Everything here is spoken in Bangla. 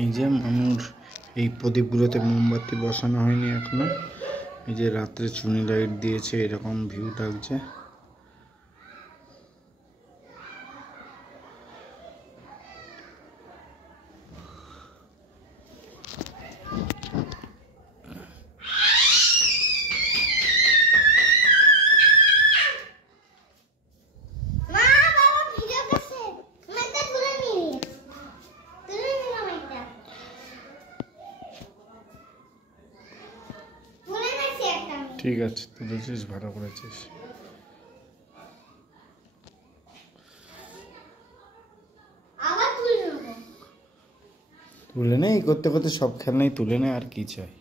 এই যে মানুষ এই প্রদীপগুলোতে মোমবাতি বসানো হয়নি এখনো। এই যে রাত্রে চুনি লাইট দিয়েছে, এরকম ভিউ থাকছে। ঠিক আছে, তুলেছিস, ভালো করেছিস। তুলে নে, করতে করতে সব খেলনাই তুলে নে, আর কি চাই।